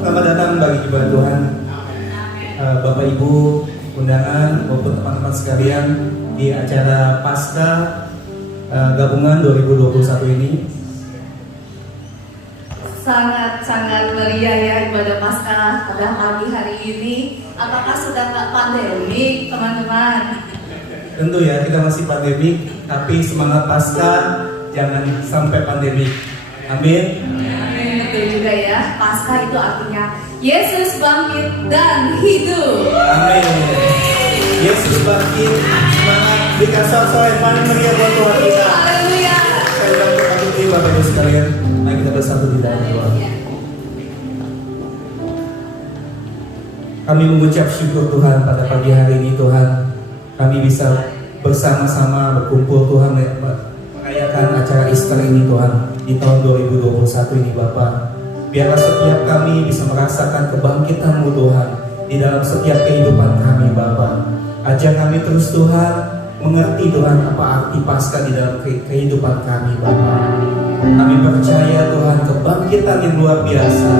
Selamat datang bagi jemaat Tuhan, Bapak Ibu, undangan maupun teman-teman sekalian di acara Pasca Gabungan 2021 ini. Sangat-sangat meriah ya ibadah Paskah pada pagi hari ini. Apakah sudah nggak pandemi, teman-teman? Tentu ya, kita masih pandemik, tapi semangat Pasca jangan sampai pandemik. Amin. Amin, betul juga ya. Paskah itu artinya Yesus bangkit dan hidup. Amin. Yesus bangkit, semangat. Berikan soal-soal yang paling meriah buat Tuhan kita. Haleluya. Saya ulang berkati Bapak Ibu sekalian. Mari kita bersatu di dalam doa. Kami mengucap syukur Tuhan pada pagi hari ini Tuhan. Kami bisa bersama-sama berkumpul Tuhan merayakan acara Easter ini Tuhan di tahun 2021 ini Bapak. Biarlah setiap kami bisa merasakan kebangkitan-Mu Tuhan di dalam setiap kehidupan kami Bapak. Ajar kami terus Tuhan mengerti Tuhan apa arti Paskah di dalam kehidupan kami Bapak. Kami percaya Tuhan kebangkitan yang luar biasa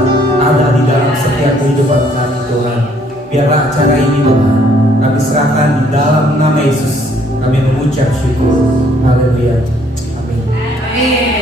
ada di dalam setiap kehidupan kami Tuhan. Biarlah acara ini Tuhan kami serahkan di dalam nama Yesus. Kami mengucap syukur. Haleluya. Amin. Amin.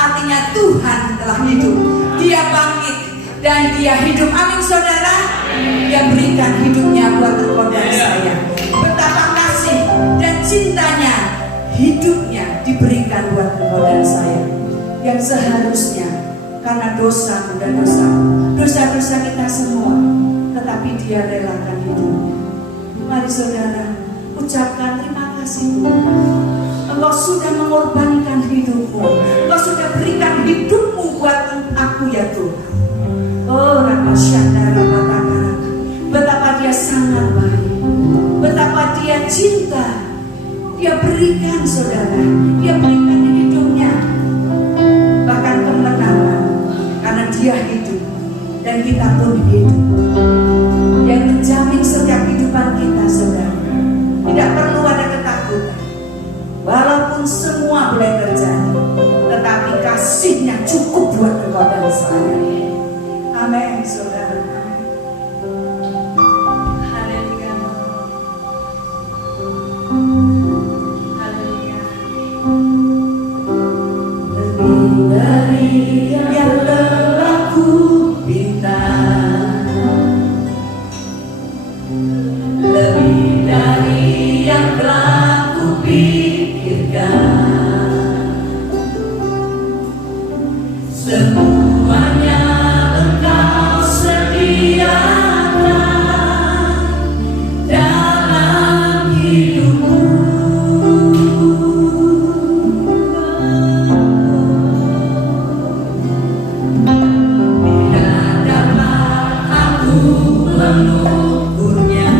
Artinya Tuhan telah hidup, Dia bangkit dan Dia hidup. Amin saudara. Dia berikan hidupnya buat engkau dan saya. Betapa kasih dan cintanya, hidupnya diberikan buat engkau dan saya. Yang seharusnya karena dosa dan dosa kita semua, tetapi Dia relakan hidupnya. Mari saudara, ucapkan terima kasih Tuhan. Engkau sudah mengorbankan hidupmu. Engkau sudah berikan hidupmu buat aku ya Tuhan. Oh Ramasyanda Rabataka. Betapa Dia sangat baik. Betapa Dia cinta. Dia berikan saudara. Dia berikan hidupnya. Bahkan kemenangan. Karena Dia hidup. Dan kita pun hidup. Yang menjamin setiap kehidupan kita saudara. Tidak perlu ada ketakutan. Walaupun semua boleh terjadi, tetapi kasih-Nya cukup buat engkau dan saya. Amin, saudara. Haleluya. Haleluya. Lebih dari yang telah kupinta, lebih dari yang telah kupikirkan. Semuanya Engkau sediakan dalam hidupku. Tidak dapat aku mengukurnya.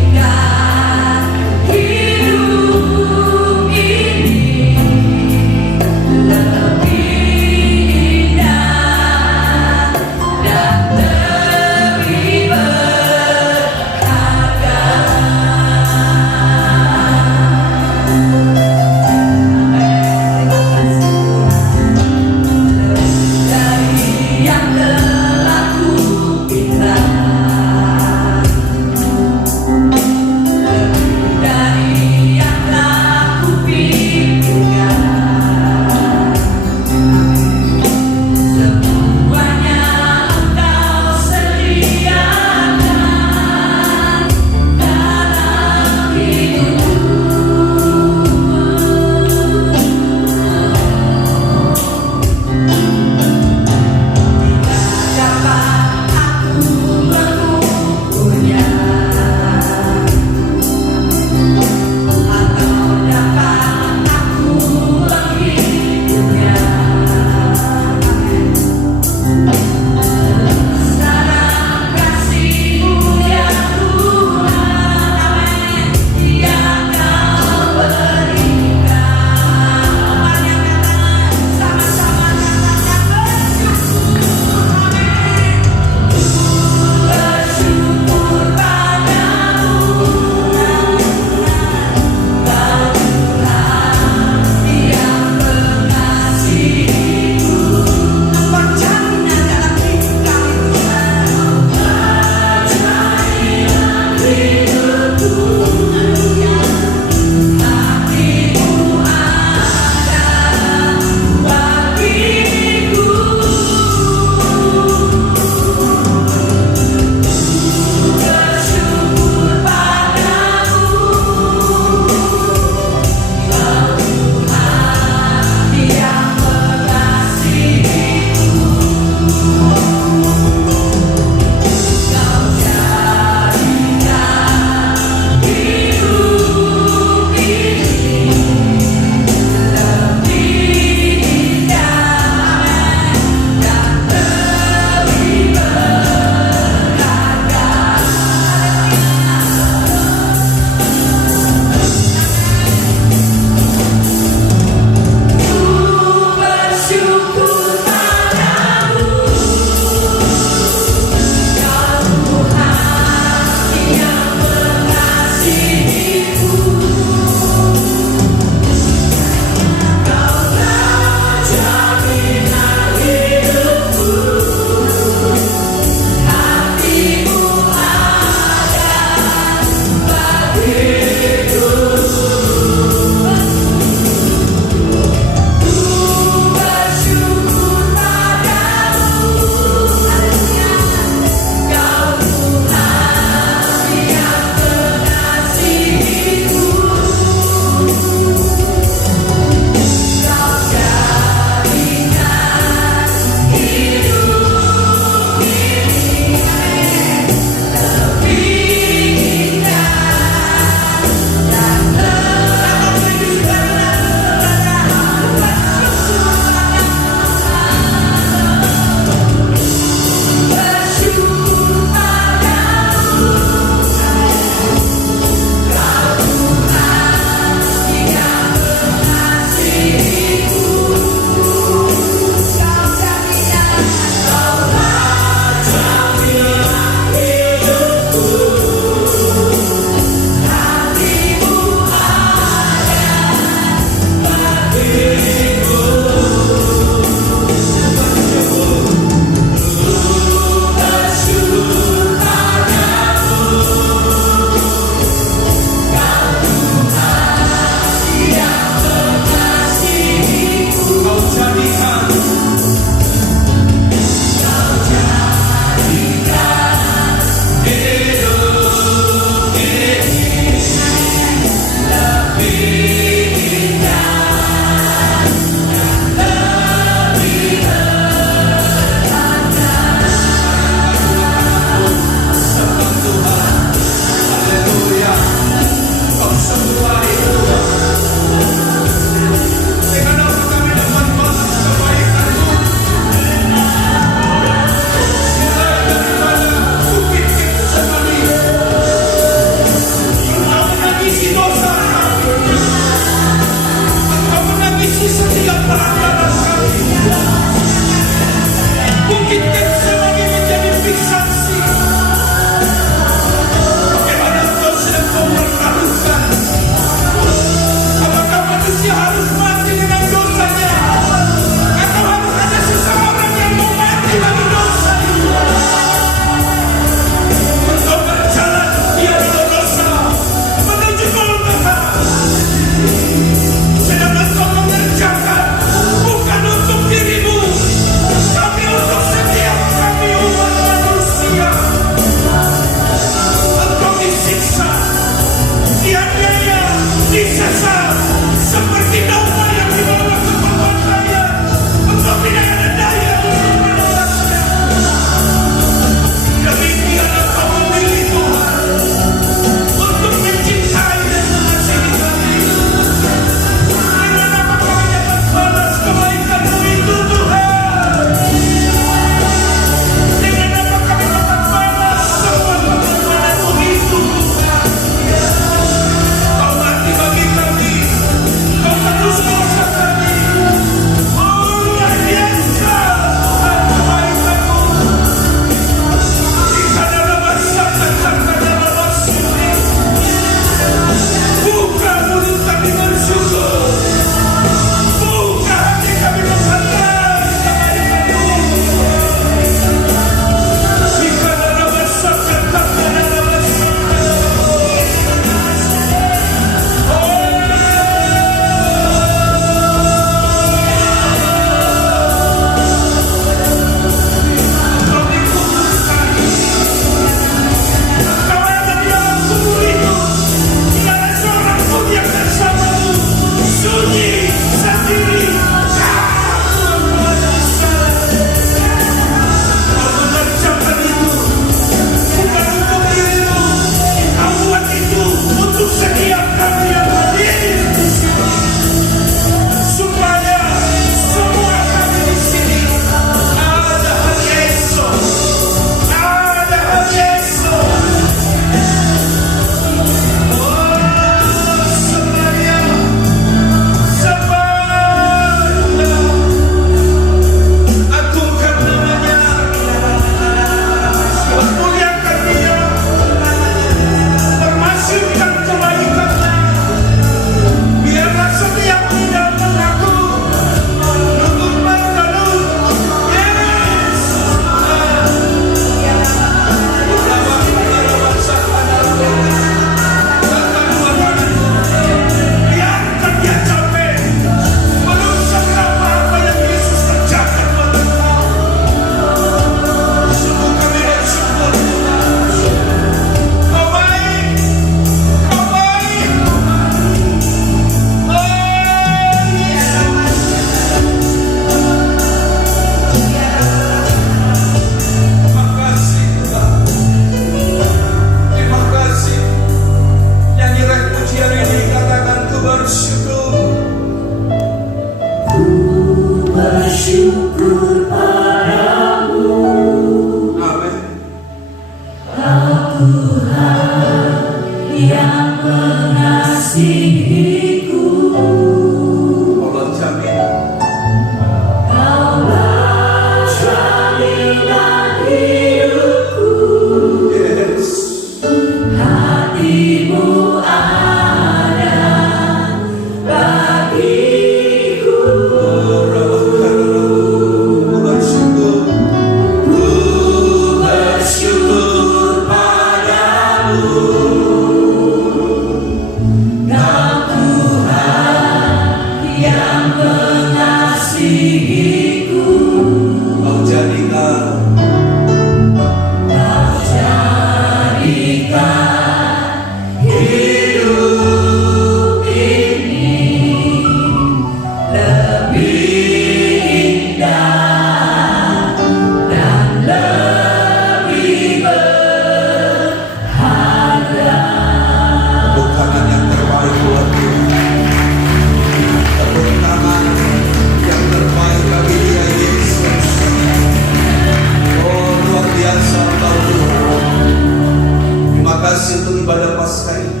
Paskah ini.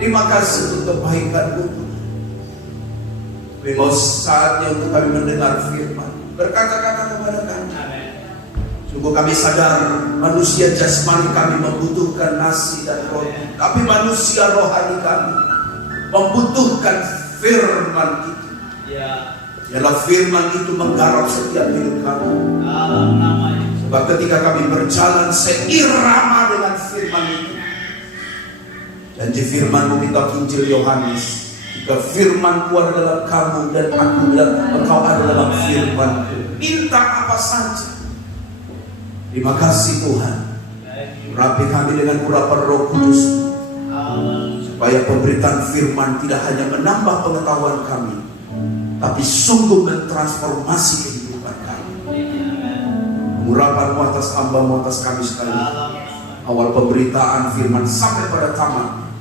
Terima kasih untuk kebaikan-Mu. Memang saatnya untuk kami mendengar firman, berkata-kata kepada kami. Sungguh kami sadar manusia jasmani kami membutuhkan nasi dan roti, tapi manusia rohani kami membutuhkan firman itu. Ialah firman itu menggarap setiap hidup kami. Sebab ketika kami berjalan seirama dengan firman itu, dan di firman-Mu kitab Injil Yohanes, jika firman-Ku ada dalam kamu dan aku dan engkau ada dalam firman-Ku, minta apa saja. Terima kasih Tuhan. Urapi kami dengan urapan Roh Kudus, supaya pemberitaan firman tidak hanya menambah pengetahuan kami, tapi sungguh mentransformasi kehidupan kami. Urapan-Mu atas hamba-Mu, atas kami sekalian. Awal pemberitaan firman sampai pada tamat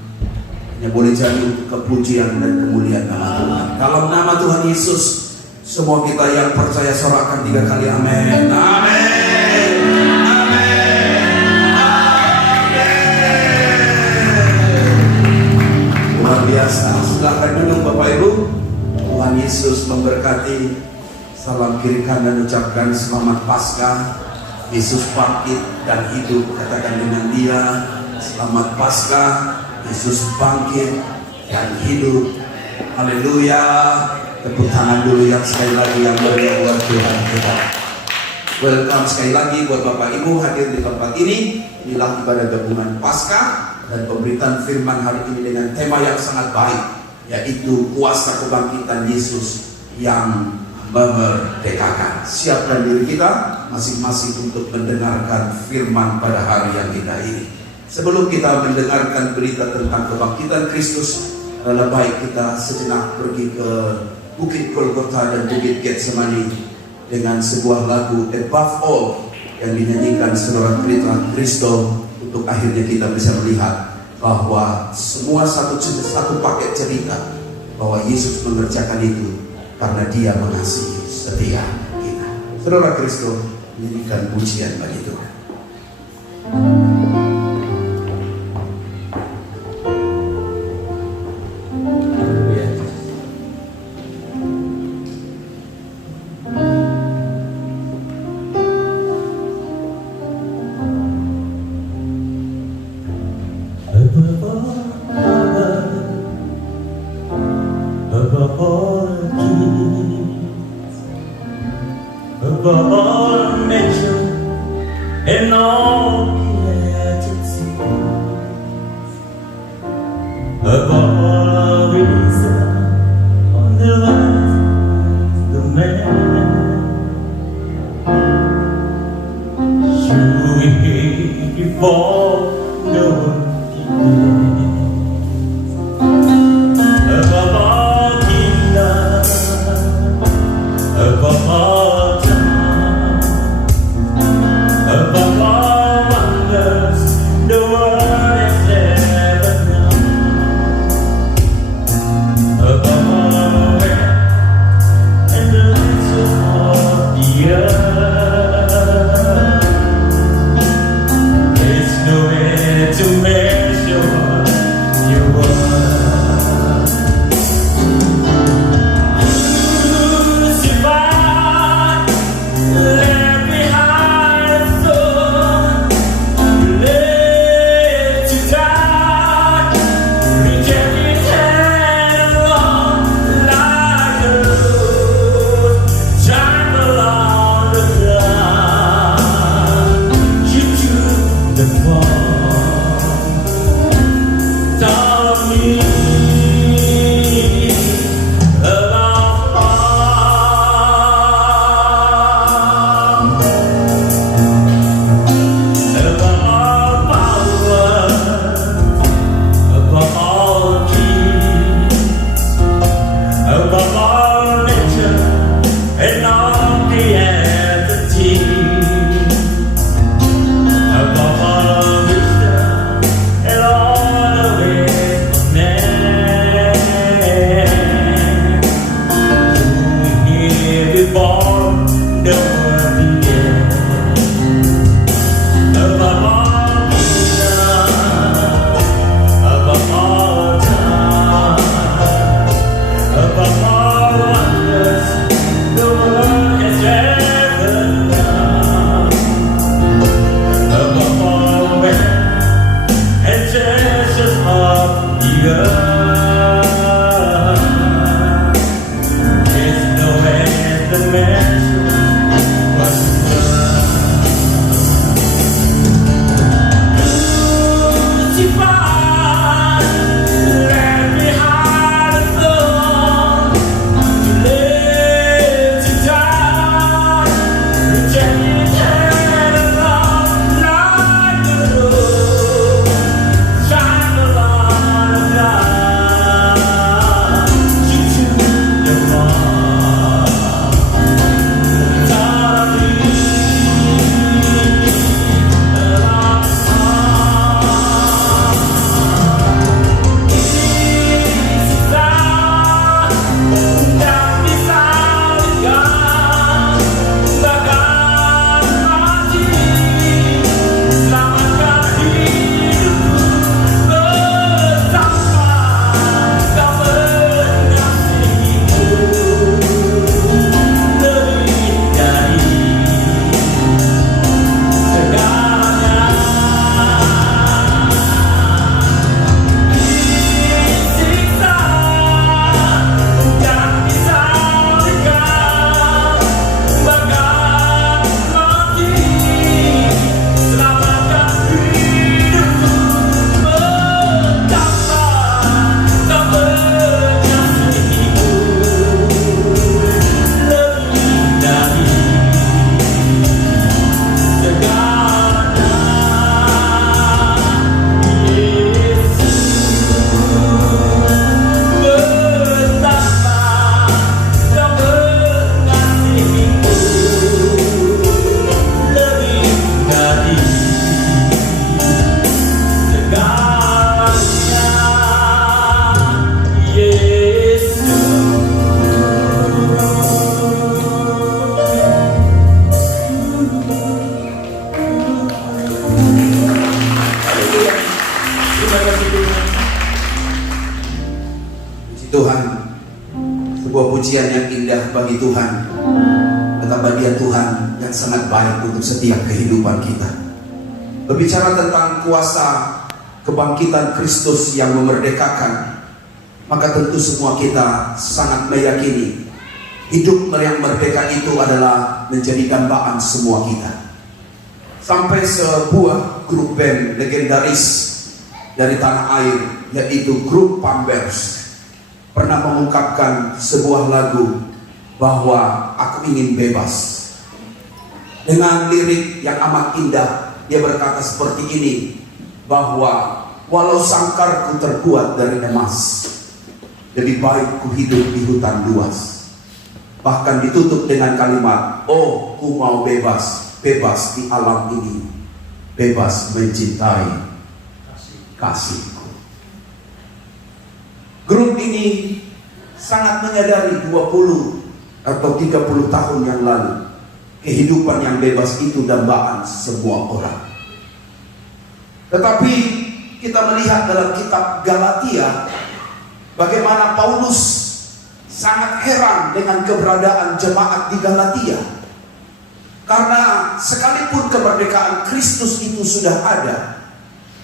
hanya boleh jadi untuk kepujian dan kemuliaan nama Tuhan. Dalam nama Tuhan Yesus, semua kita yang percaya sorakan 3 kali amin. Amin. Luar biasa. Silakan duduk Bapak Ibu. Tuhan Yesus memberkati. Salam kiri kanan ucapkan selamat Paskah. Yesus bangkit dan hidup. Katakan dengan Dia, selamat Paskah. Yesus bangkit dan hidup. Haleluya. Tepuk tangan dulu yang sekali lagi yang meriah buat Tuhan kita. Welcome sekali lagi buat Bapak Ibu hadir di tempat ini. Inilah ibadah gabungan Paskah dan pemberitaan firman hari ini dengan tema yang sangat baik, yaitu kuasa kebangkitan Yesus yang memerdekakan. Siapkan diri kita masing-masing untuk mendengarkan firman pada hari yang indah ini. Sebelum kita mendengarkan berita tentang kebangkitan Kristus, adalah baik kita sejenak pergi ke Bukit Golgota dan Bukit Getsemani dengan sebuah lagu Above All yang dinyanyikan Saudara Kristo, untuk akhirnya kita bisa melihat bahwa semua satu paket cerita bahwa Yesus mengerjakan itu karena Dia mengasihi setia kita. Saudara Kristo menyanyikan pujian bagi Tuhan. Above all nature and all the agency, above all reason on the life of the man, should we before no one above all kingdoms, above all above all wonders the world has ever known, above all wealth and the riches of the earth, there's no pujian yang indah bagi Tuhan. Betapa Dia Tuhan yang sangat baik untuk setiap kehidupan kita. Berbicara tentang kuasa kebangkitan Kristus yang memerdekakan, maka tentu semua kita sangat meyakini hidup yang merdeka itu adalah menjadi dambaan semua kita. Sampai sebuah grup band legendaris dari tanah air, yaitu grup Pampers, pernah mengungkapkan sebuah lagu bahwa aku ingin bebas. Dengan lirik yang amat indah, dia berkata seperti ini, bahwa walau sangkarku terbuat dari emas, lebih baik ku hidup di hutan luas. Bahkan ditutup dengan kalimat, oh ku mau bebas, bebas di alam ini, bebas mencintai kasihku. Grup ini sangat menyadari 20 atau 30 tahun yang lalu, kehidupan yang bebas itu dambaan semua orang. Tetapi kita melihat dalam kitab Galatia, bagaimana Paulus sangat heran dengan keberadaan jemaat di Galatia. Karena sekalipun kemerdekaan Kristus itu sudah ada,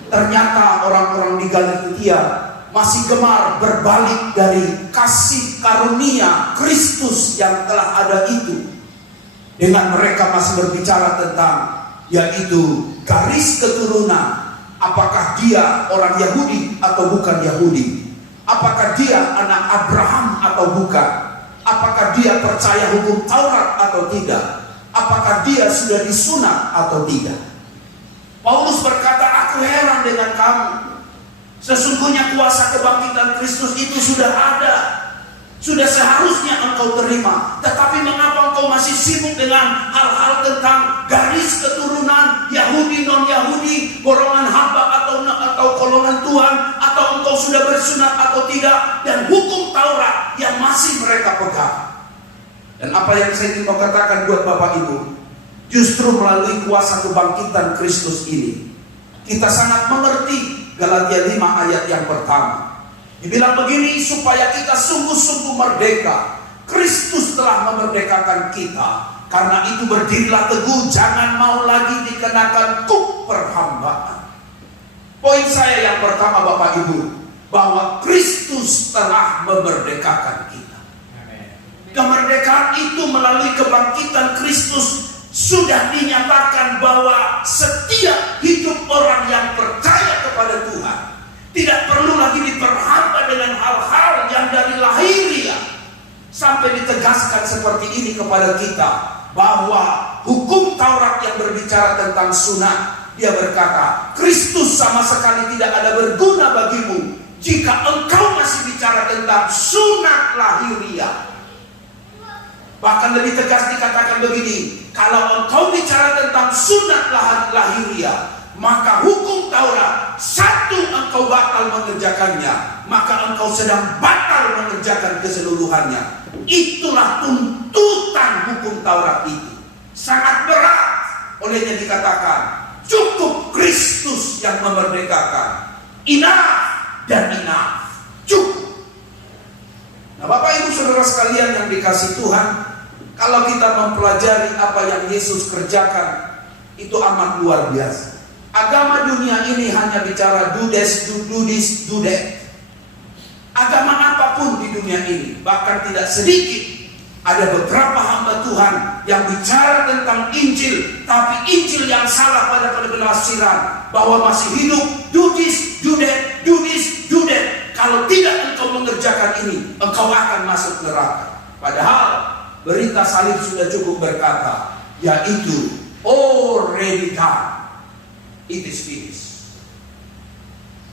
ternyata orang-orang di Galatia masih gemar berbalik dari kasih karunia Kristus yang telah ada itu. Dengan mereka masih berbicara tentang yaitu garis keturunan. Apakah dia orang Yahudi atau bukan Yahudi? Apakah dia anak Abraham atau bukan? Apakah dia percaya hukum Taurat atau tidak? Apakah dia sudah disunat atau tidak? Paulus berkata, aku heran dengan kamu. Sesungguhnya kuasa kebangkitan Kristus itu sudah ada. Sudah seharusnya engkau terima. Tetapi mengapa engkau masih sibuk dengan hal-hal tentang garis keturunan Yahudi, non-Yahudi, golongan hamba atau golongan Tuhan, atau engkau sudah bersunat atau tidak, dan hukum Taurat yang masih mereka pegang. Dan apa yang saya ingin mau katakan buat Bapak Ibu, justru melalui kuasa kebangkitan Kristus ini, kita sangat mengerti Galatia 5 ayat yang pertama. Dibilang begini, supaya kita sungguh-sungguh merdeka. Kristus telah memerdekakan kita. Karena itu berdirilah teguh, jangan mau lagi dikenakan kuk perhambaan. Poin saya yang pertama Bapak Ibu, bahwa Kristus telah memerdekakan kita. Kemerdekaan itu melalui kebangkitan Kristus sudah dinyatakan bahwa setiap hidup orang yang percaya kepada Tuhan tidak perlu lagi diperhamba dengan hal-hal yang dari lahiriah. Sampai ditegaskan seperti ini kepada kita, bahwa hukum Taurat yang berbicara tentang sunat, dia berkata, Kristus sama sekali tidak ada berguna bagimu jika engkau masih bicara tentang sunat lahiriah. Bahkan lebih tegas dikatakan begini, kalau engkau bicara tentang sunat lahiriah, maka hukum Taurat, satu engkau batal mengerjakannya, maka engkau sedang batal mengerjakan keseluruhannya. Itulah tuntutan hukum Taurat itu. Sangat berat. Olehnya dikatakan, cukup Kristus yang memerdekakan. Enough dan enough. Cukup. Nah Bapak Ibu Saudara sekalian yang dikasihi Tuhan, kalau kita mempelajari apa yang Yesus kerjakan, itu amat luar biasa. Agama dunia ini hanya bicara do this, do that. Agama apapun di dunia ini, bahkan tidak sedikit, ada beberapa hamba Tuhan yang bicara tentang Injil, tapi Injil yang salah pada penafsiran, bahwa masih hidup, do this, do that, do this, do that. Kalau tidak engkau mengerjakan ini, engkau akan masuk neraka. Padahal berita salib sudah cukup berkata, yaitu already done. It is finished.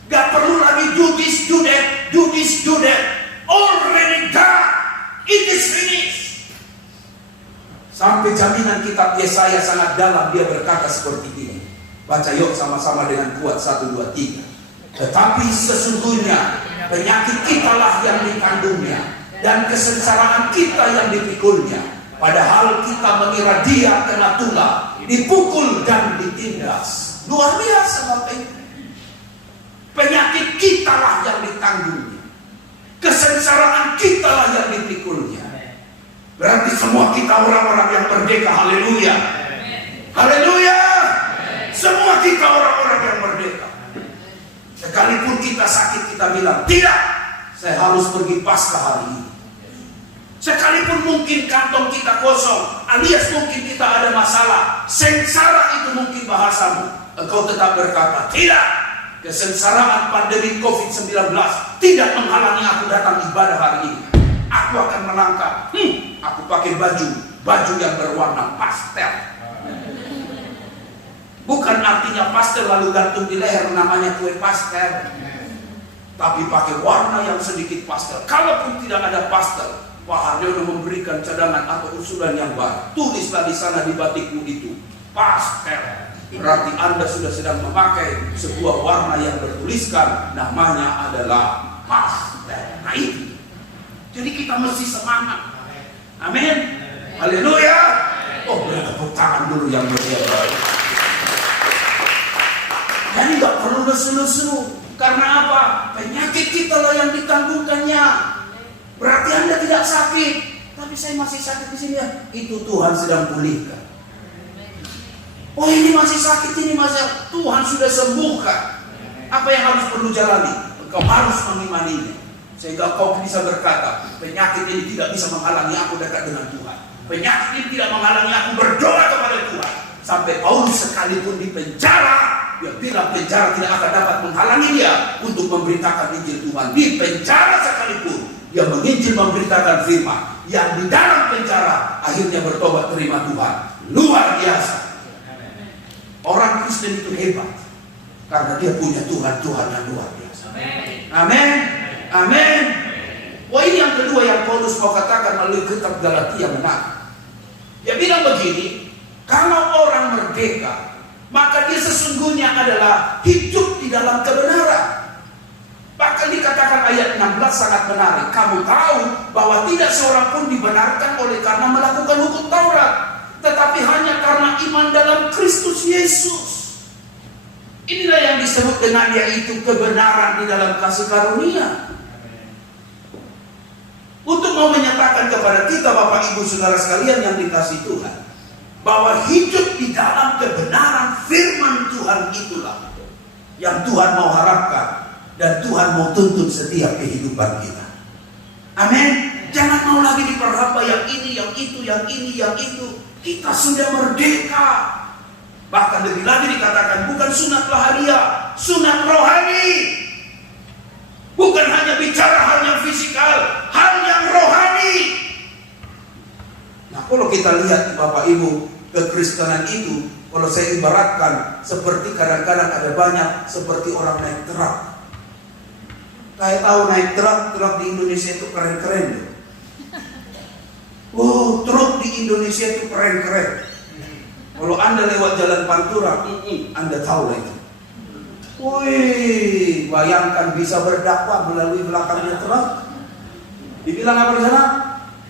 Gak perlu lagi do this, do that, do this, do that. Already done. It is finished. Sampai jaminan kitab Yesaya sangat dalam, dia berkata seperti ini. Baca yuk sama-sama dengan kuat, 1, 2, 3. Tetapi sesungguhnya penyakit kitalah yang ditanggung-Nya, dan kesengsaraan kita yang dipikulnya. Padahal kita mengira dia kena tulah, dipukul dan ditindas. Luar biasa Bapak Ibu. Penyakit kitalah yang ditanggungnya, kesengsaraan kitalah yang dipikulnya. Berarti semua kita orang-orang yang merdeka. Haleluya. Haleluya. Semua kita orang-orang yang merdeka. Sekalipun kita sakit, kita bilang, tidak, saya harus pergi pasca hari ini. Sekalipun mungkin kantong kita kosong, alias mungkin kita ada masalah, sengsara itu mungkin bahasamu, engkau tetap berkata, tidak, kesengsaraan pandemi COVID-19 tidak menghalangi aku datang ibadah hari ini. Aku akan melangkah, aku pakai baju yang berwarna pastel. Bukan artinya pastel lalu gantung di leher namanya kue pastel, tapi pakai warna yang sedikit pastel. Kalaupun tidak ada pastel, Pak Haryono memberikan cadangan atau usulan yang baru. Tulislah di sana di batikmu itu pastel. Berarti Anda sudah sedang memakai sebuah warna yang bertuliskan namanya adalah pastel. Nah itu. Jadi kita mesti semangat. Amin. Haleluya. Oh, beri tepuk tangan dulu yang meriah. Jadi nggak perlu lesu-lesu. Karena apa? Penyakit kita lah yang ditanggungkannya. Berarti Anda tidak sakit, tapi saya masih sakit di sini ya. Itu Tuhan sedang pulihkan. Oh ini masih sakit, ini masih Tuhan sudah sembuhkan. Apa yang harus perlu jalani? Engkau harus mengimaninya. Sehingga kau bisa berkata, penyakit ini tidak bisa menghalangi aku dekat dengan Tuhan. Penyakit ini tidak menghalangi aku berdoa kepada Tuhan. Sampai Paulus sekalipun di penjara, dia bilang penjara tidak akan dapat menghalangi dia untuk memberitakan Injil Tuhan. Di penjara sekalipun dia menginjil memberitakan firman. Yang di dalam penjara akhirnya bertobat terima Tuhan. Luar biasa. Orang Kristen itu hebat karena dia punya Tuhan yang luar biasa. Amin. Amin. Wah ini yang kedua yang Paulus mau katakan melalui kitab Galatia menarik. Dia bilang begini, kalau orang merdeka, maka dia sesungguhnya adalah hidup di dalam kebenaran. Bahkan dikatakan ayat 16 sangat menarik. Kamu tahu bahwa tidak seorang pun dibenarkan oleh karena melakukan hukum Taurat, tetapi hanya karena iman dalam Kristus Yesus. Inilah yang disebut dengan yaitu kebenaran di dalam kasih karunia. Untuk mau menyatakan kepada kita Bapak Ibu Saudara sekalian yang dikasihi Tuhan, bahwa hidup di dalam kebenaran firman Tuhan itulah yang Tuhan mau harapkan dan Tuhan mau tuntun setiap kehidupan kita. Amin. Jangan mau lagi diperhamba yang ini, yang itu, yang ini, yang itu. Kita sudah merdeka. Bahkan lebih lagi dikatakan bukan sunat lahiriah, sunat rohani. Bukan hanya bicara hal yang fisikal, hal yang rohani. Nah kalau kita lihat Bapak Ibu, kekristenan itu, kalau saya ibaratkan seperti kadang-kadang ada banyak seperti orang naik truk. Kayak tahu naik truk di Indonesia itu keren-keren. Oh, truk di Indonesia itu keren-keren. Kalau Anda lewat jalan Pantura, Anda tahu lah itu. Woi, bayangkan bisa berdakwah melalui belakangnya truk. Dibilang apa di sana?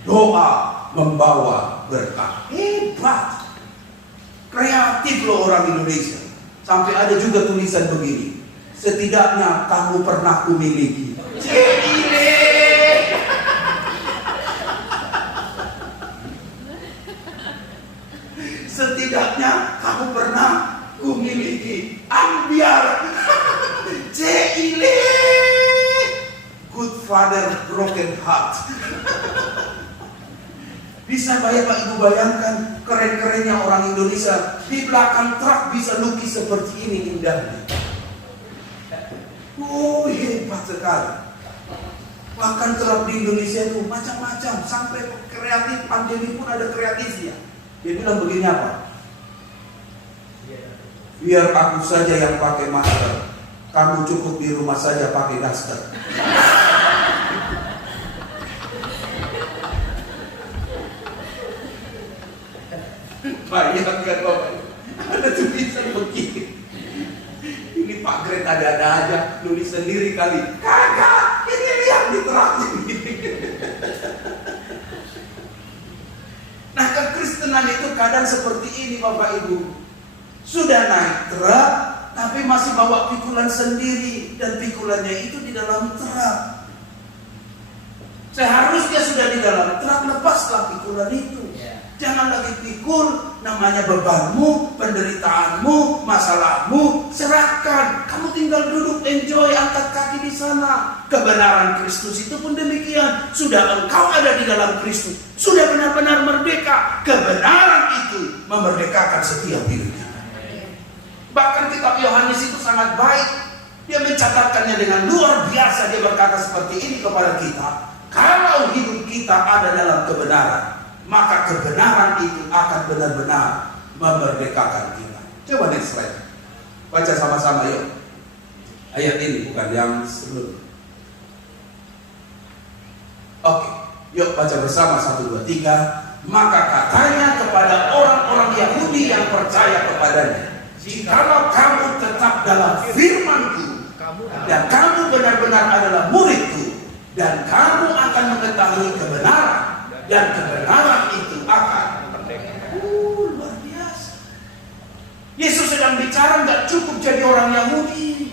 Doa membawa berkah. Hebat. Kreatif loh orang Indonesia. Sampai ada juga tulisan begini. Setidaknya kamu pernah kumiliki. Setidaknya kamu pernah kumiliki. Ambiar. Cile. Good father, broken heart. Bisa Pak Ibu bayangkan keren-kerennya orang Indonesia. Di belakang truk bisa lukis seperti ini indahnya. Oh hebat sekali. Bahkan truk di Indonesia itu macam-macam. Sampai kreatif, pandemi pun ada kreatifnya. Dia bilang begini apa? Biar aku saja yang pakai masker, kamu cukup di rumah saja pakai daster. Bayangkan Bapak, ada tulisan begini. Ini Pak Gret ada-ada aja, nulis sendiri kali. Kagak, ini lihat di truk ini. Nah kekristenan itu kadang seperti ini Bapak Ibu. Sudah naik truk, tapi masih bawa pikulan sendiri. Dan pikulannya itu di dalam truk. Seharusnya sudah di dalam terang, lepaslah pikulan itu. Jangan lagi pikul, namanya bebanmu, penderitaanmu, masalahmu, serahkan. Kamu tinggal duduk, enjoy, angkat kaki di sana. Kebenaran Kristus itu pun demikian. Sudah engkau ada di dalam Kristus, sudah benar-benar merdeka. Kebenaran itu memerdekakan setiap hidup kita. Bahkan kitab Yohanes itu sangat baik. Dia mencatatkannya dengan luar biasa. Dia berkata seperti ini kepada kita. Kalau hidup kita ada dalam kebenaran, maka kebenaran itu akan benar-benar memerdekakan kita. Coba next slide. Baca sama-sama yuk. Ayat ini bukan yang sebelum. Oke, yuk baca bersama 1, 2, 3. Maka katanya kepada orang-orang Yahudi yang percaya kepadanya, jikalau kamu tetap dalam firman-Ku dan kamu benar-benar adalah murid-Ku, dan kamu akan mengetahui kebenaran, dan kebenaran itu akan luar biasa. Yesus sedang bicara nggak cukup jadi orang Yahudi,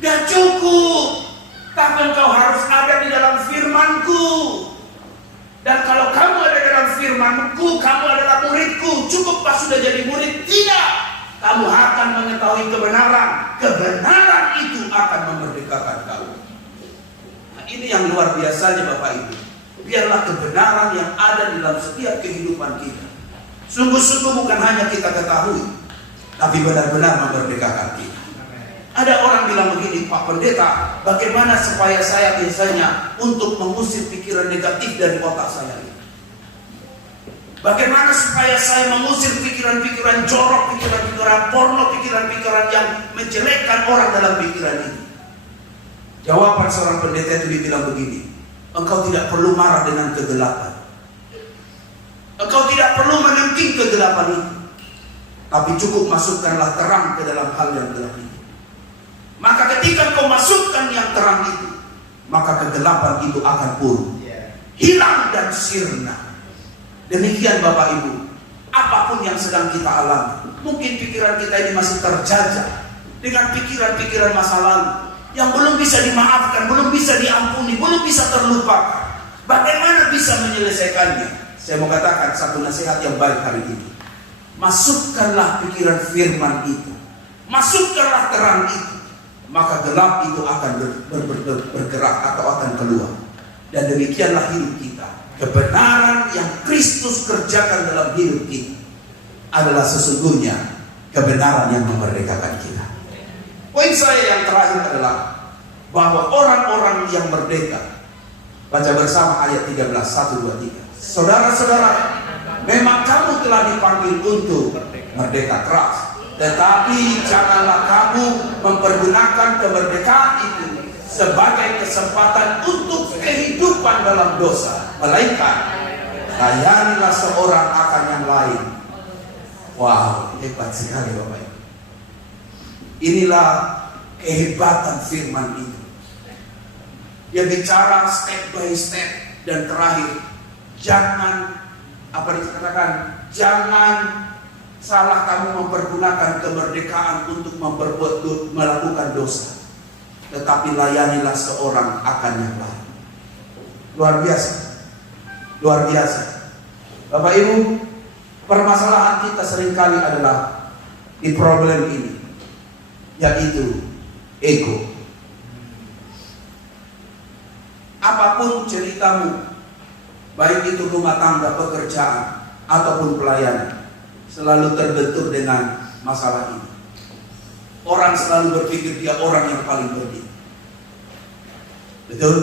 nggak cukup, tapi engkau harus ada di dalam firman-Ku. Dan kalau kamu ada dalam firman-Ku, kamu adalah murid-Ku. Cukuppah sudah jadi murid? Tidak. Kamu akan mengetahui kebenaran. Kebenaran itu akan memerdekakan kamu. Nah, ini yang luar biasanya Bapak Ibu. Biarlah kebenaran yang ada di dalam setiap kehidupan kita sungguh-sungguh bukan hanya kita ketahui, tapi benar-benar memerdekakan kita. Ada orang bilang begini, Pak Pendeta, bagaimana supaya saya biasanya untuk mengusir pikiran negatif dari otak saya ini? Bagaimana supaya saya mengusir pikiran-pikiran jorok, pikiran-pikiran porno, pikiran-pikiran yang menjelekkan orang dalam pikiran ini? Jawaban seorang pendeta itu dibilang begini, engkau tidak perlu marah dengan kegelapan. Engkau tidak perlu menengking kegelapan itu, tapi cukup masukkanlah terang ke dalam hal yang gelap itu. Maka ketika kau masukkan yang terang itu, maka kegelapan itu akan pun hilang dan sirna. Demikian Bapak Ibu, apapun yang sedang kita alami, mungkin pikiran kita ini masih terjajah dengan pikiran-pikiran masa lalu yang belum bisa dimaafkan, belum bisa diampuni, belum bisa terlupakan. Bagaimana bisa menyelesaikannya? Saya mau katakan satu nasihat yang baik hari ini. Masukkanlah pikiran firman itu, masukkanlah terang itu, maka gelap itu akan bergerak atau akan keluar. Dan demikianlah hidup kita. Kebenaran yang Kristus kerjakan dalam hidup kita adalah sesungguhnya kebenaran yang memerdekakan kita. Poin saya yang terakhir adalah bahwa orang-orang yang merdeka, baca bersama ayat 13, 1, 2, 3. Saudara-saudara, memang kamu telah dipanggil untuk merdeka keras, tetapi janganlah kamu mempergunakan kemerdekaan itu sebagai kesempatan untuk kehidupan dalam dosa, melainkan layanilah seorang akan yang lain. Wow, hebat sekali Bapak Ibu. Inilah kehebatan firman itu. Dia bicara step by step, dan terakhir, jangan jangan salah kamu mempergunakan kemerdekaan untuk melakukan dosa, tetapi layanilah seorang akan yang lain. Luar biasa, luar biasa. Bapak Ibu, permasalahan kita seringkali adalah di problem ini, yaitu ego. Apapun ceritamu, baik itu rumah tangga, pekerjaan, ataupun pelayanan, selalu terbentur dengan masalah ini. Orang selalu berpikir dia orang yang paling penting. Betul?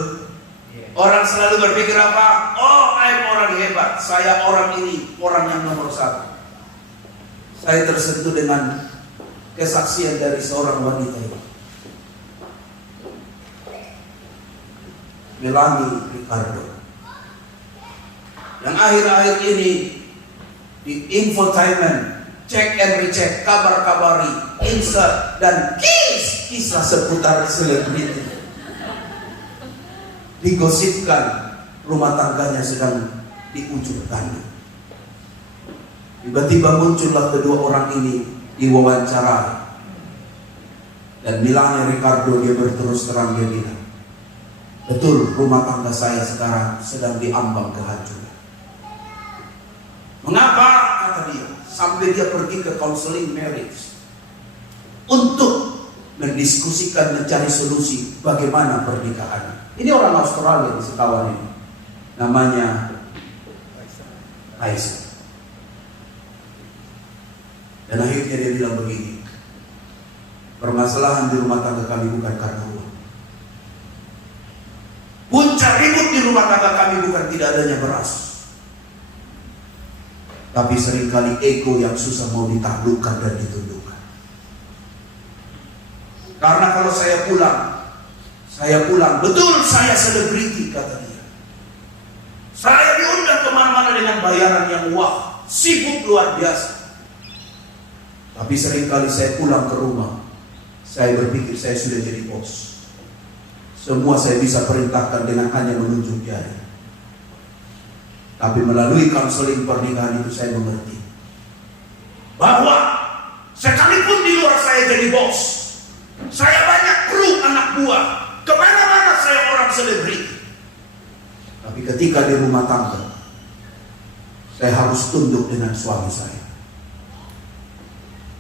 Orang selalu berpikir apa? Oh, I'm orang hebat. Saya orang ini, orang yang nomor 1. Saya tersentuh dengan kesaksian dari seorang wanita ini, Melanie Ricardo, yang akhir-akhir ini di infotainment, cek and recheck, kabar-kabari, insert, dan kisah seputar selebriti. Digosipkan rumah tangganya sedang diucurkannya. Tiba-tiba muncullah kedua orang ini diwawancara. Dan Melanie Ricardo, dia berterus terang, dia bilang, Betul, rumah tangga saya sekarang sedang diambang kehancuran. Mengapa? Kata dia, sampai dia pergi ke counseling marriage untuk mendiskusikan, mencari solusi bagaimana pernikahan. Ini orang Australia di sekawan ini, namanya Aisyah. Dan akhirnya dia bilang begini, permasalahan di rumah tangga kami bukan karena uang. Puncak ribut di rumah tangga kami bukan tidak adanya beras, tapi seringkali ego yang susah mau ditaklukkan dan ditundukkan. Karena kalau saya pulang, betul saya selebriti, kata dia. Saya diundang kemana-mana dengan bayaran yang wah, sibuk luar biasa. Tapi seringkali saya pulang ke rumah, saya berpikir saya sudah jadi bos. Semua saya bisa perintahkan dengan hanya menunjuk jari. Tapi melalui konseling pernikahan itu saya mengerti bahwa sekalipun di luar saya jadi bos, saya banyak kru anak buah, kemana-mana saya orang selebriti. Tapi ketika di rumah tangga, saya harus tunduk dengan suami saya.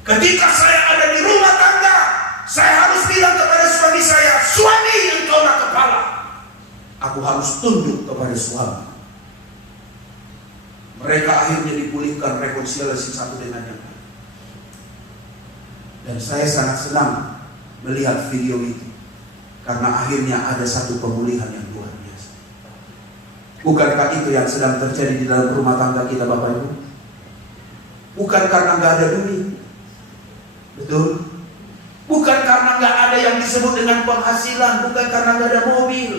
Ketika saya ada di rumah tangga, saya harus bilang kepada suami saya, suami engkaulah kepala. Aku harus tunduk kepada suami. Mereka akhirnya dipulihkan rekonsiliasi satu dengan yang lain. Dan saya sangat senang melihat video itu, karena akhirnya ada satu pemulihan yang luar biasa. Bukankah itu yang sedang terjadi di dalam rumah tangga kita, Bapak Ibu? Bukan karena nggak ada duit, betul? Bukan karena nggak ada yang disebut dengan penghasilan, bukan karena nggak ada mobil,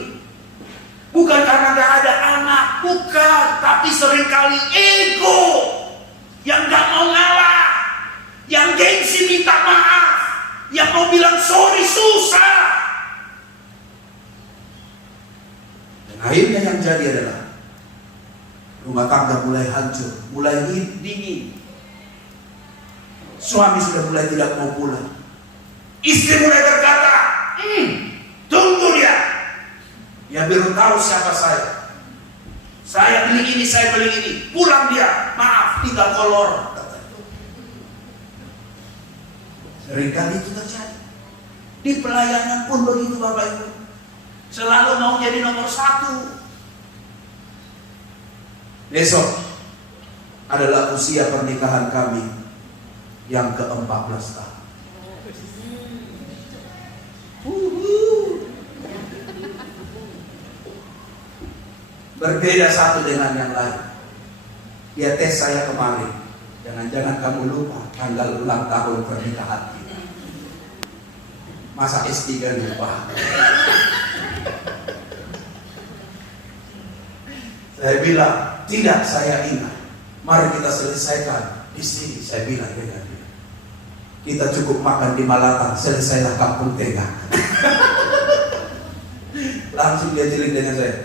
bukan karena nggak ada anak, bukan. Tapi seringkali ego yang nggak mau ngalah, yang gengsi minta maaf, yang mau bilang sorry susah. Dan akhirnya yang jadi adalah rumah tangga mulai hancur, mulai dingin. Suami sudah mulai tidak mau pulang. Istri mulai berkata, tunggu dia. Dia baru tahu siapa saya. Saya beli ini, saya beli ini. Pulang dia, maaf, tinggal kolor. Seringkali itu terjadi. Di pelayanan pun begitu, Bapak Ibu. Selalu mau jadi nomor satu. Besok adalah usia pernikahan kami yang ke-14 tahun. Berbeda satu dengan yang lain. Dia tes saya kemarin. Jangan-jangan kamu lupa tanggal ulang tahun pernikahan kita. Masa S3 lupa? Saya bilang, tidak, saya ingat. Mari kita selesaikan di sini. Saya bilang dengan dia, kita cukup makan di Malatan, selesailah kampung Tengah. Langsung dia cilik dengan saya,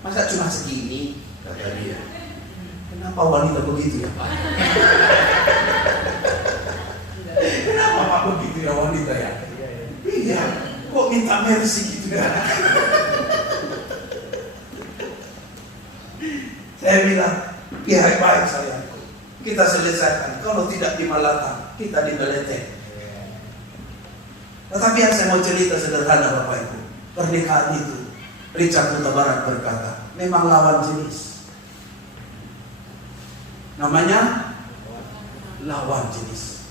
masa cuma segini? Kata dia. Kenapa wanita begitu ya Pak? Kenapa Pak begitu ya wanita ya? Iya, kok minta mercy gitu ya? Saya bilang, biar baik sayangku, kita selesaikan. Kalau tidak di Malatan, kita di Meleteng. Tetapi yang saya mau cerita sederhana Bapak Ibu, pernikahan itu, Richard Huta Barat berkata, memang lawan jenis. Namanya lawan jenis.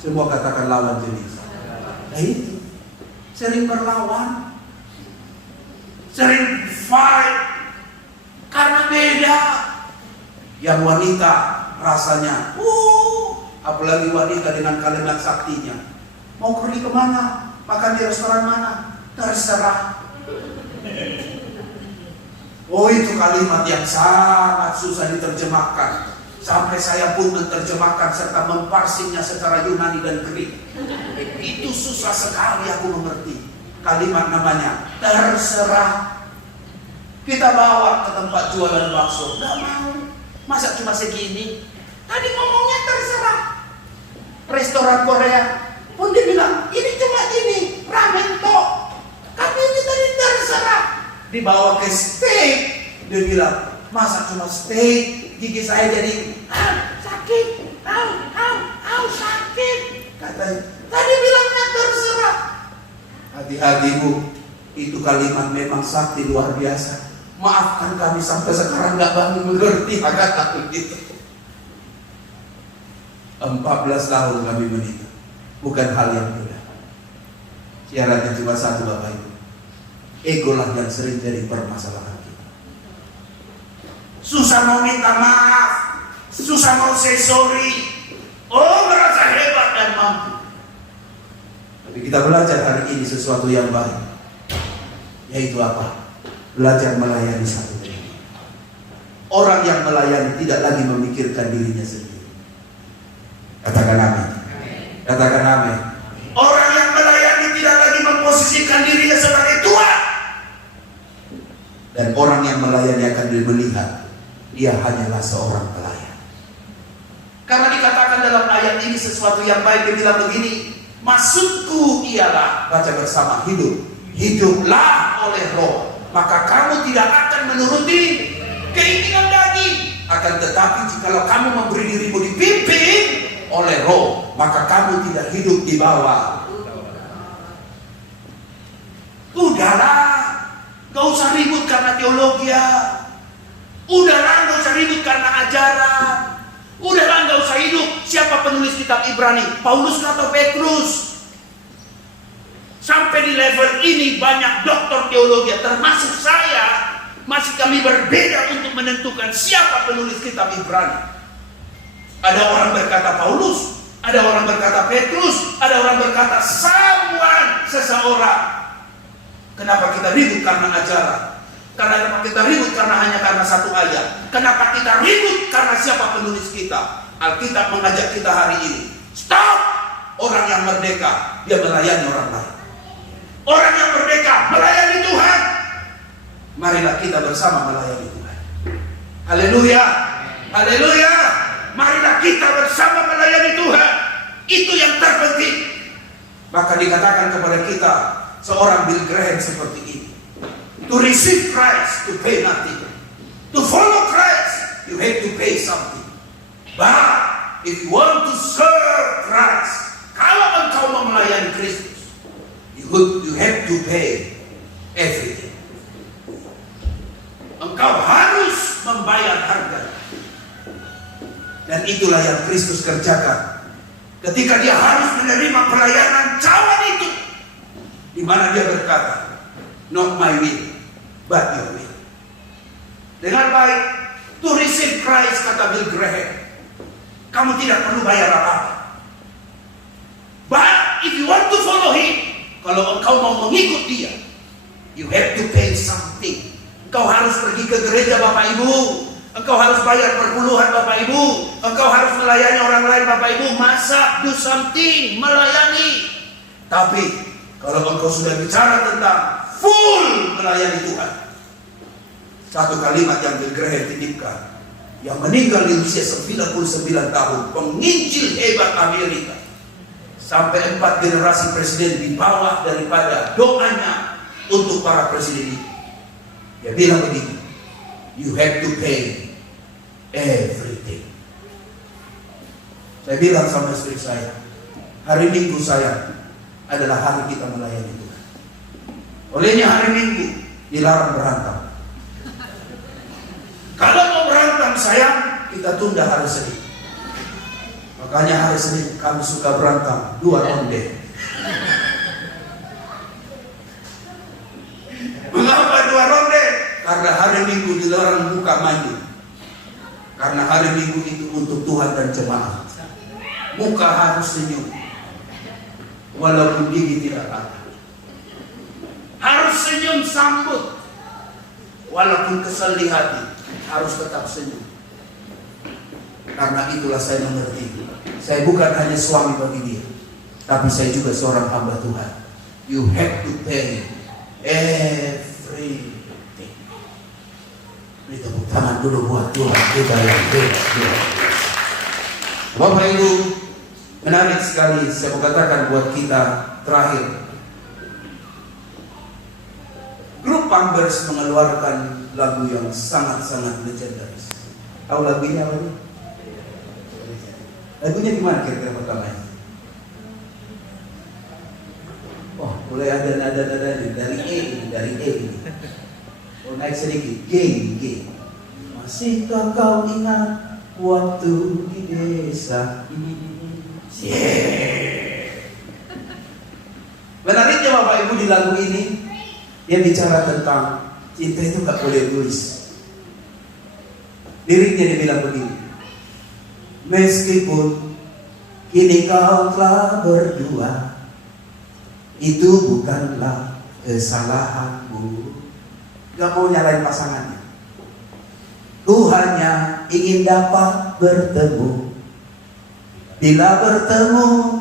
Semua katakan lawan jenis. Nah itu, sering berlawan, sering fight, karena beda. Yang wanita rasanya, apalagi wanita dengan kalimat saktinya, mau pergi kemana, makan di restoran mana, terserah. Oh, itu kalimat yang sangat susah diterjemahkan. Sampai saya pun menerjemahkan serta memparsinya secara Yunani dan Greek. Itu susah sekali aku mengerti. Kalimat namanya terserah. Kita bawa ke tempat jualan bakso, gak mau. Masa cuma segini? Tadi ngomongnya terserah. Restoran Korea pun dia bilang, ini cuma ini, ramen tok. Kami ini tadi dibawa ke steak. Dia bilang, masa cuma steak? Gigi saya jadi sakit, sakit. Katanya, tadi bilangnya terserah. Hati-hati Bu, itu kalimat memang sakti luar biasa. Maafkan kami sampai sekarang gak bangun mengerti kata itu. 14 tahun kami menikah, bukan hal yang mudah. Syaratnya cuma satu Bapak Ibu, ego lah yang sering jadi permasalahan kita. Susah mau minta maaf, susah mau say sorry. Oh, merasa hebat dan mampu. Tapi kita belajar hari ini sesuatu yang baik, yaitu apa? Belajar melayani satu dengan lain. Orang yang melayani tidak lagi memikirkan dirinya sendiri. Katakan amin. Katakan amin. Orang yang melayani tidak lagi memposisikan dirinya sebagai Tuhan. Dan orang yang melayani akan melihat dia hanyalah seorang pelayan. Karena dikatakan dalam ayat ini sesuatu yang baik, dia bilang begini, maksudku ialah, baca bersama, hiduplah oleh Roh, maka kamu tidak akan menuruti keinginan daging. Akan tetapi jikalau kamu memberi dirimu dipimpin oleh Roh, maka kamu tidak hidup di bawah. Udahlah, gak usah ribut karena teologi. Udahlah, gak usah ribut karena ajaran. Udahlah, gak usah hidup. Siapa penulis kitab Ibrani? Paulus atau Petrus? Sampai di level ini banyak doktor teologi, termasuk saya, masih kami berbeda untuk menentukan siapa penulis kitab Ibrani. Ada orang berkata Paulus, ada orang berkata Petrus, ada orang berkata seseorang. Kenapa kita ribut karena ajaran? Kenapa kita ribut hanya karena satu ayat? Kenapa kita ribut karena siapa penulis kita? Alkitab mengajak kita hari ini, stop! Orang yang merdeka, dia melayani orang lain. Orang yang merdeka melayani Tuhan. Marilah kita bersama melayani Tuhan. Haleluya, haleluya. Marilah kita bersama melayani Tuhan. Itu yang terpenting. Maka dikatakan kepada kita, seorang Bill Graham seperti ini, to receive Christ, to pay nothing. To follow Christ, you have to pay something. But if you want to serve Christ, kalau engkau mau melayani Kristus, you have to pay everything. Engkau harus membayar harga. Dan itulah yang Kristus kerjakan ketika dia harus menerima pelayanan cawan itu, di mana dia berkata, not my will, but your will. Dengan baik, to receive Christ, kata Bill Graham, kamu tidak perlu bayar apa-apa. But if you want to follow him, kalau engkau mau mengikut dia, you have to pay something. Engkau harus pergi ke gereja Bapak Ibu, engkau harus bayar perpuluhan Bapak Ibu, engkau harus melayani orang lain Bapak Ibu, masak, do something, melayani. Tapi kalau engkau sudah bicara tentang full melayani Tuhan, satu kalimat yang Bill Graham titipkan, yang meninggal di usia 99 tahun, penginjil hebat Amerika, sampai 4 generasi presiden di bawah daripada doanya untuk para presiden itu. Dia bilang begini, you have to pay everything. Saya bilang sama istri saya, hari Minggu saya adalah hari kita melayani Tuhan. Olehnya hari Minggu dilarang berantem. Kalau mau berantem sayang, kita tunda hari Senin. Makanya hari Senin kami suka berantem 2 ronde. Mengapa 2 ronde? Karena hari Minggu dilarang buka mandi. Karena hari Minggu itu untuk Tuhan dan jemaat. Muka harus senyum, walaupun gigi tidak ada. Harus senyum sambut, walaupun kesal di hati, harus tetap senyum. Karena itulah saya mengerti, saya bukan hanya suami bagi dia, tapi saya juga seorang hamba Tuhan. You have to pay everything. Beri tepuk tangan dulu buat Tuhan kita yang hebat. Bapak Ibu, menarik sekali saya mau katakan buat kita terakhir. Grup Pampers mengeluarkan lagu yang sangat-sangat legendaris. Tahu lagunya apa nih? Lagunya gimana kira-kira pertama ini? Oh, mulai ada nada-nada dari E ini. Oh, naik sedikit. G. Masihkah kau ingat waktu di desa? Menariknya Bapak Ibu di lagu ini, dia bicara tentang cinta itu gak boleh egois. Liriknya dia bilang begini, meskipun kini kau telah berdua, itu bukanlah kesalahanmu. Gak mau nyalain pasangannya. Ku hanya ingin dapat bertemu. Bila bertemu,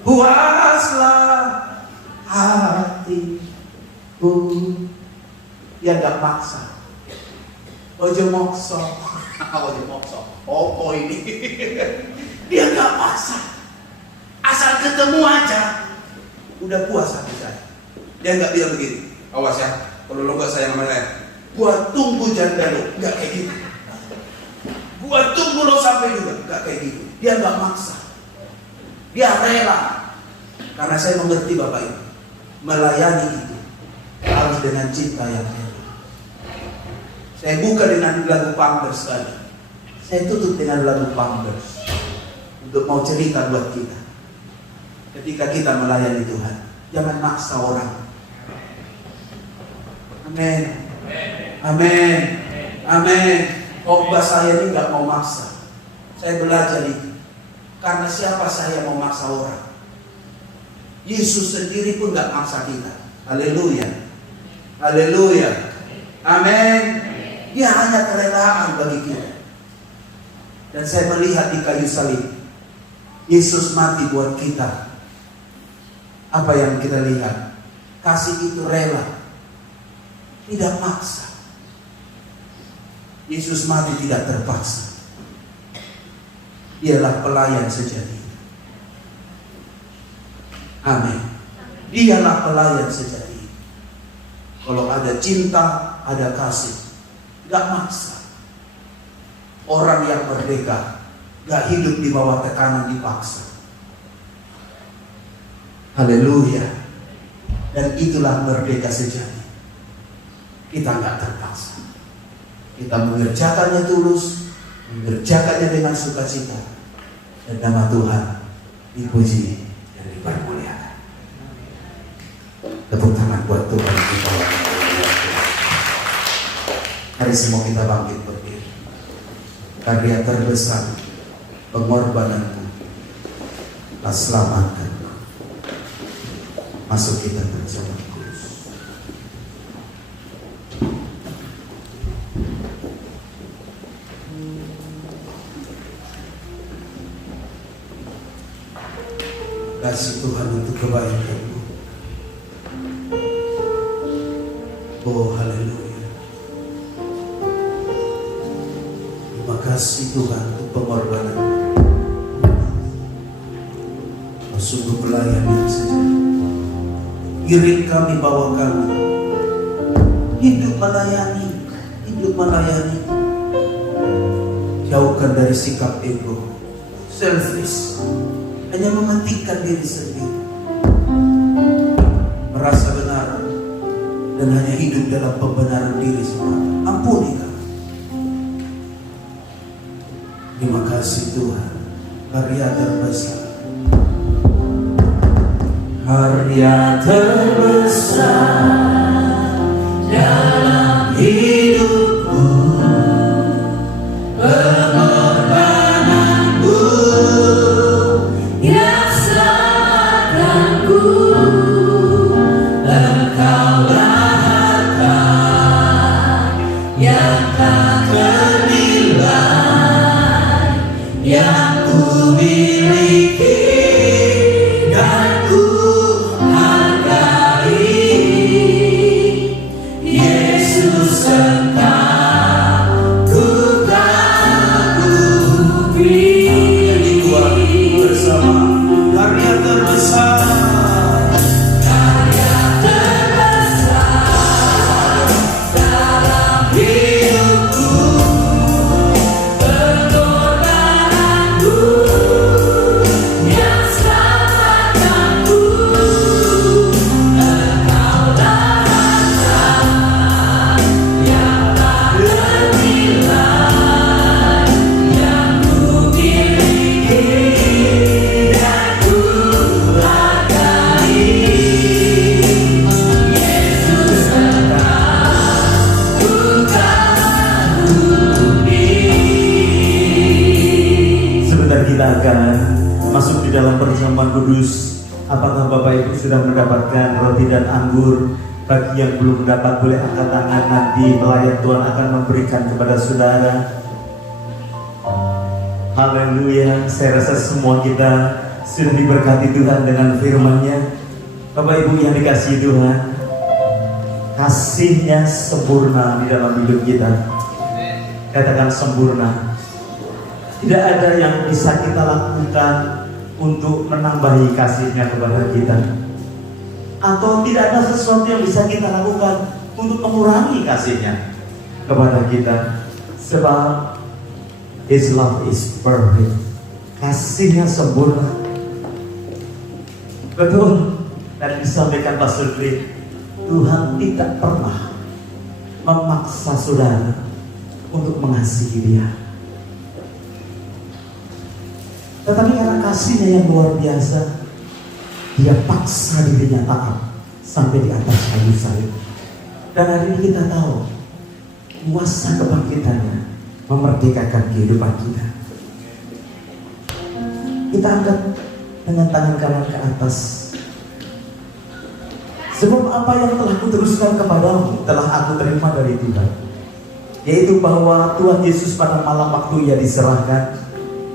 puaslah hatiku. Dia gak maksa. Ojo mokso. Opo ini. Dia gak maksa. Asal ketemu aja, udah puas hati saya. Dia gak bilang begini, awas ya, kalau lo gak sayang sama saya, gua tunggu janda lo. Gak kayak gitu. Gua tunggu lo sampai juga. Gak kayak gitu. Dia gak maksa. Dia rela. Karena saya mengerti Bapak Ibu, melayani itu harus dengan cinta yang rela. Saya buka dengan lagu Pampers tadi. Saya tutup dengan lagu Pampers untuk mau cerita buat kita. Ketika kita melayani Tuhan, jangan maksa orang. Amin. Amin. Amin. Khotbah saya ini gak mau maksa. Saya belajar itu. Karena siapa saya mau maksa orang? Yesus sendiri pun gak maksa kita. Haleluya. Haleluya. Amin. Dia hanya kerelaan bagi kita. Dan saya melihat di kayu salib, Yesus mati buat kita. Apa yang kita lihat? Kasih itu rela, tidak maksa. Yesus mati tidak terpaksa. Dialah pelayan sejati. Amin. Dialah pelayan sejati. Kalau ada cinta, ada kasih, gak maksa. Orang yang merdeka gak hidup di bawah tekanan dipaksa. Haleluya. Dan itulah merdeka sejati. Kita gak terpaksa. Kita mengerjakannya tulus, mengerjakannya dengan sukacita, dan nama Tuhan dipuji dan dipermuliakan. Tepuk tangan buat Tuhan kita. Mari semua kita bangkit berdiri. Karya terbesar pengorbananmu telah selamatkan. Masuk kita berjalan kudus. Kasih Tuhan untuk kebaikan-Mu. Oh haleluya. Terima kasih Tuhan untuk pengorbanan-Mu. Sungguh pelayan yang sejati. Iring kami, bawa kami. Hidup melayani. Hidup melayani. Jauhkan dari sikap ego, selfish, hanya mementingkan diri sendiri, merasa benar, dan hanya hidup dalam pembenaran diri semata. Ampuni kami. Terima kasih Tuhan. Karya terbesar, karya terbesar dalam hidupku, pengorbananmu yang selamatkanku. Engkaulah harta yang tak ternilai yang ku miliki dan ku hargai. Yesus engkau Tuhan, masuk di dalam perjamuan kudus. Apakah Bapak Ibu sudah mendapatkan roti dan anggur? Bagi yang belum mendapat, boleh angkat tangan, nanti pelayan Tuhan akan memberikan kepada saudara. Haleluya, saya rasa semua kita sudah diberkati Tuhan dengan firman-Nya. Bapak Ibu yang dikasihi Tuhan, kasih-Nya sempurna di dalam hidup kita. Katakan sempurna. Tidak ada yang bisa kita lakukan untuk menambahi kasih-Nya kepada kita, atau tidak ada sesuatu yang bisa kita lakukan untuk mengurangi kasih-Nya kepada kita. Sebab His love is perfect. Kasih-Nya sempurna. Betul. Dan disampaikan Pastor Green, Tuhan tidak pernah memaksa saudara untuk mengasihi Dia. Tetapi karena kasih-Nya yang luar biasa, Dia paksa dirinya taat sampai di atas kayu salib. Dan hari ini kita tahu kuasa kebangkitannya memerdekakan kehidupan kita. Kita angkat dengan tangan kanan ke atas. Sebab apa yang telah kuteruskan kepadamu telah aku terima dari Tuhan, yaitu bahwa Tuhan Yesus pada malam waktu Ia diserahkan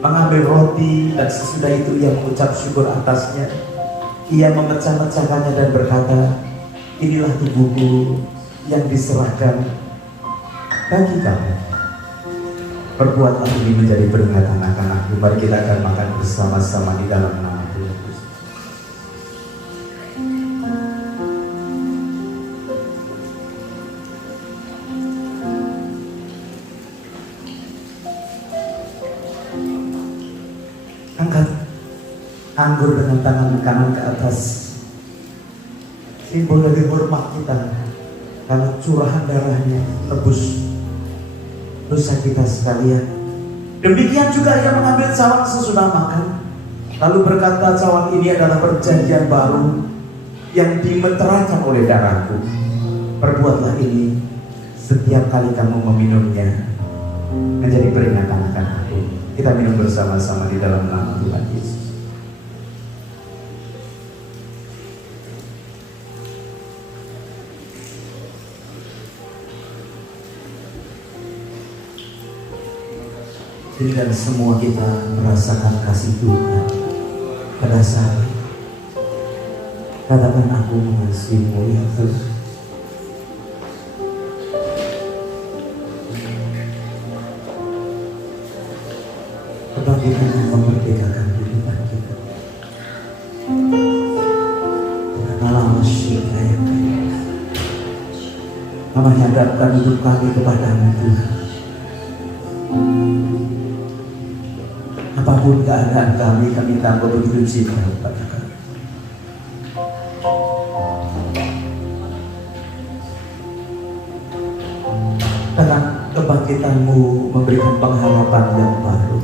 mengambil roti, dan sesudah itu Ia mengucap syukur atasnya. Ia memecah-mecahkannya dan berkata, inilah tubuhku yang diserahkan bagi kamu. Perbuatlah ini menjadi peringatan akan aku. Mari kita akan makan bersama-sama di dalam nama Tuhan Yesus. Angkat anggur dengan tangan kanan ke atas, simbol dari hormat kita karena curahan darahnya tebus dosa kita sekalian. Demikian juga Ia mengambil cawan sesudah makan, lalu berkata, cawan ini adalah perjanjian baru yang dimeterakan oleh darahku. Perbuatlah ini setiap kali kamu meminumnya menjadi peringatan akan aku. Kita minum bersama-sama di dalam nama Tuhan Yesus. Jadi dan semua kita merasakan kasih Tuhan pada saat katakan aku mengasihimu ya Tuhan. Kebangkitan yang memerdekakan kehidupan kita. Dalam masyarakat yang kaya, kami menghadapkan hidup kami kepadamu Tuhan. Apapun keadaan kami tanpa begitu cinta kepada kami. Karena kebangkitan-Mu memberikan pengharapan yang baru.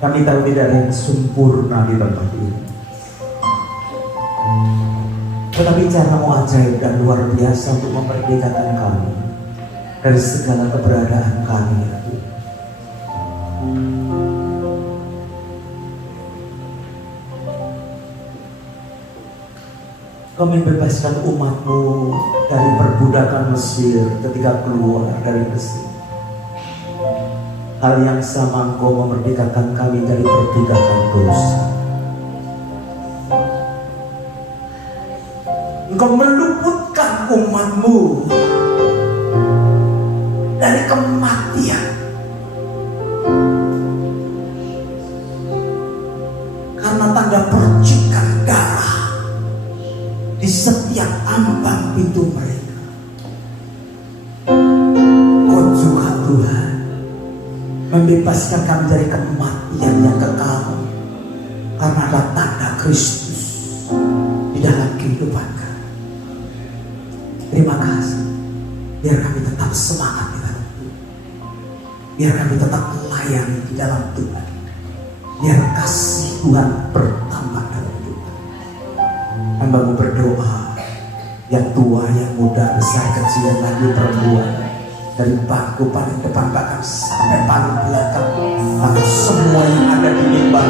Kami tahu tidak ada yang sempurna di tempat ini, tetapi cara-Mu ajaib dan luar biasa untuk memerdekakan kami dari segala keberadaan kami ya Tuhan. Kau membebaskan umat-Mu dari perbudakan Mesir ketika keluar dari Mesir. Hal yang sama Engkau memerdekakan kami dari perbudakan dosa. Engkau meluputkan umat-Mu dari kematian. Karena tanda percikan darah di setiap ambang pintu mereka. Kau juga Tuhan membebaskan kami dari kematian yang kekal karena ada tanda Kristus di dalam kehidupan kami. Terima kasih. Biar kami tetap semangat di dalam Tuhan. Biar kami tetap melayani di dalam Tuhan. Biar kasih Tuhan bertambah dalam Tuhan. Hamba-Mu berdoa, yang tua, yang muda, besar, kecil, lagi perempuan, dari bangku paling depan bahkan sampai paling belakang, maka semua yang ada di mimbar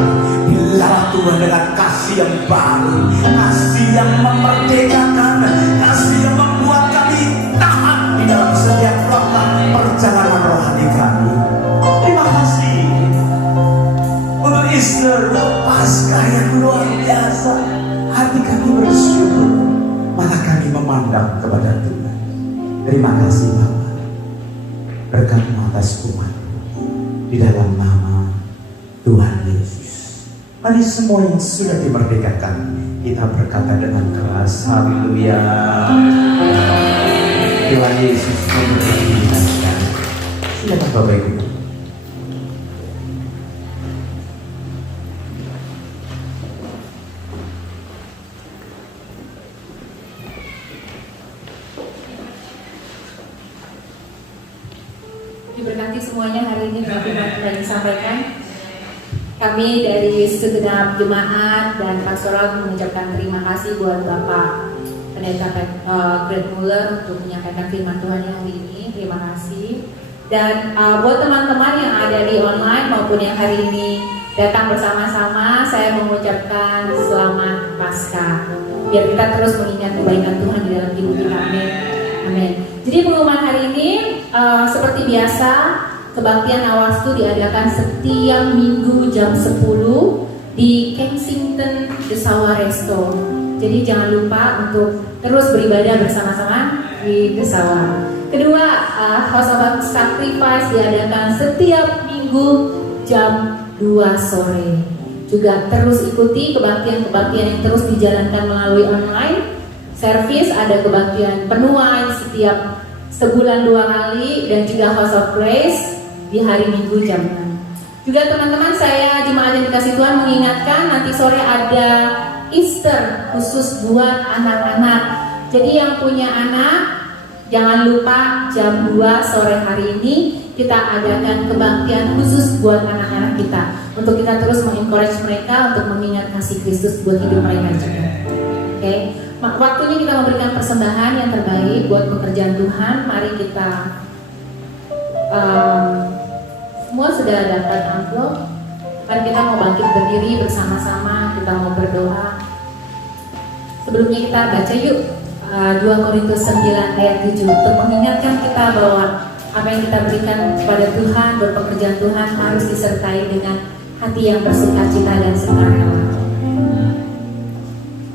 dilalah Tuhan dengan kasih yang baru, kasih yang memerdekakan, kasih yang membuat kami tahan di dalam setiap langkah perjalanan rohani kami. Terima kasih untuk Easter, Paskah yang luar biasa. Hati kami bersyukur, maka kami memandang kepada Tuhan. Terima kasih Bapa. Berkati atas umat di dalam nama Tuhan Yesus. Mari semua yang sudah dimerdekakan, kita berkata dengan keras, haleluya. Tuhan Yesus memberkati kita sekalian. Silakan Bapak Ibu. Diberkati semuanya hari ini firman Tuhan disampaikan. Kami dari segenap jemaat dan pastoral mengucapkan terima kasih buat Bapak Pendeta Greg Muller untuk menyampaikan firman Tuhan hari ini. Terima kasih. Dan buat teman-teman yang ada di online maupun yang hari ini datang bersama-sama, saya mengucapkan selamat Paskah. Biar kita terus mengingat kebaikan Tuhan di dalam hidup kita. Amin. Amin. Jadi pengumuman hari ini seperti biasa, kebaktian Awastu diadakan setiap minggu jam 10 di Kensington Desawa Resto. Jadi jangan lupa untuk terus beribadah bersama-sama di Desawa. Kedua, House of Sacrifice diadakan setiap minggu jam 2 sore. Juga terus ikuti kebaktian-kebaktian yang terus dijalankan melalui online. Service ada kebaktian penuai setiap sebulan 2 kali dan juga House of Grace di hari Minggu jam 6. Juga teman-teman, saya jemaat yang dikasih Tuhan mengingatkan nanti sore ada Easter khusus buat anak-anak. Jadi yang punya anak jangan lupa jam 2 sore hari ini kita adakan kebaktian khusus buat anak-anak kita, untuk kita terus mengencourage mereka untuk mengingat kasih Kristus buat hidup mereka juga. Oke. Waktunya kita memberikan persembahan yang terbaik buat pekerjaan Tuhan. Mari kita semua sudah dapat amplop. Mari kita mau bangkit berdiri bersama-sama. Kita mau berdoa. Sebelumnya kita baca yuk 2 Korintus 9 ayat 7 untuk mengingatkan kita bahwa apa yang kita berikan kepada Tuhan buat pekerjaan Tuhan harus disertai dengan hati yang bersukacita dan sukarela.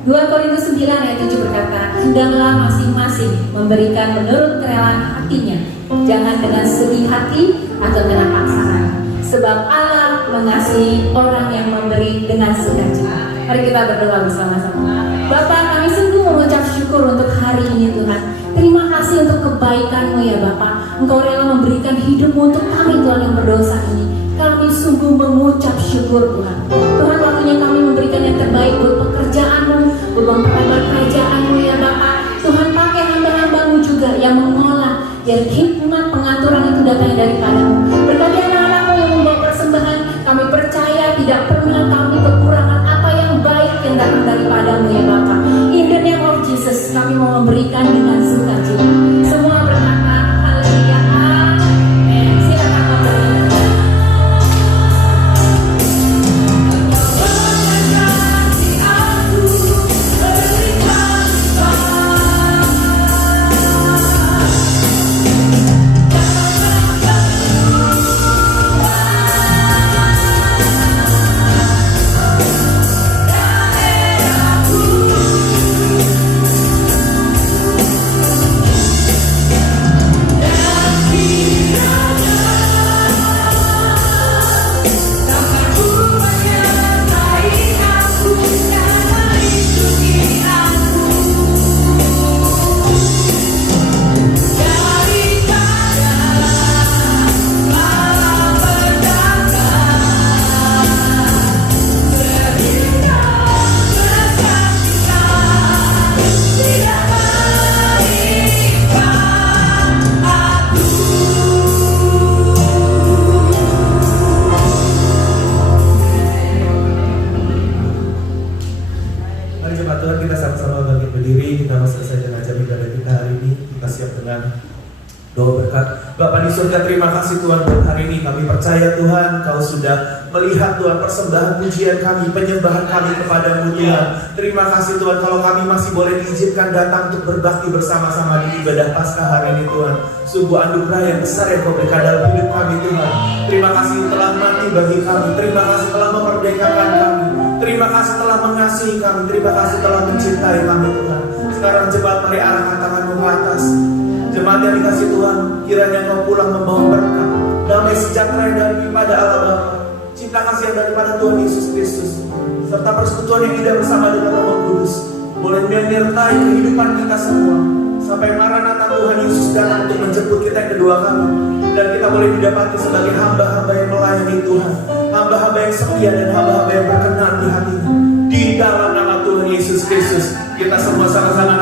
2 Korintus 9 ayat 7 berkata, hendaklah masing-masing memberikan menurut kerelaan hatinya, jangan dengan sedih hati atau dengan paksaan, sebab Allah mengasihi orang yang memberi dengan sukacita. Mari kita berdoa bersama-sama. Bapa, kami sungguh mengucap syukur untuk hari ini Tuhan. Terima kasih untuk kebaikan-Mu ya Bapa. Engkau rela memberikan hidup-Mu untuk kami Tuhan yang berdosa ini. Kami sungguh mengucap syukur Tuhan. Tuhan, waktunya kami memberikan yang terbaik buat pekerjaan-Mu, buat memperlebar kerajaan-Mu ya Bapa. Tuhan, pakai hamba-hamba-Mu juga yang mengolah, biar hikmat pengaturan itu datang daripada-Mu. Berkati anak-anak-Mu yang membawa persembahan, kami percaya tidak pernah kami kekurangan apa yang baik yang datang daripada-Mu ya Bapa. In the name of Jesus, kami mau memberikan dengan sukacita. Semua berkata, haleluya, amin. Silakan memberikan. Aku Bapa di surga, terima kasih Tuhan buat hari ini. Kami percaya Tuhan, Kau sudah melihat Tuhan persembahan pujian kami, penyembahan kami kepadamu Tuhan. Terima kasih Tuhan kalau kami masih boleh diizinkan datang untuk berbakti bersama-sama di ibadah Paskah hari ini Tuhan. Sungguh anugerah yang besar yang Kau berikan dalam hidup kami Tuhan. Terima kasih telah mati bagi kami. Terima kasih telah memerdekakan kami. Terima kasih telah mengasihi kami. Terima kasih telah mencintai kami Tuhan. Sekarang jemaat mari arahkan tanganmu ke atas. Jemaat yang dikasih Tuhan, kiranya Kau pulang membawa berkat, damai sejahtera yang daripada Allah Bapa, cinta kasih yang daripada Tuhan Yesus Kristus, serta persekutuan yang indah bersama dengan Roh Kudus boleh menyertai kehidupan kita semua sampai Maranatha Tuhan Yesus datang untuk menjemput kita yang kedua kali, dan kita boleh didapati sebagai hamba-hamba yang melayani Tuhan, hamba-hamba yang setia dan hamba-hamba yang berkenan di hatinya. Di dalam nama Tuhan Yesus Kristus, kita semua sama-sama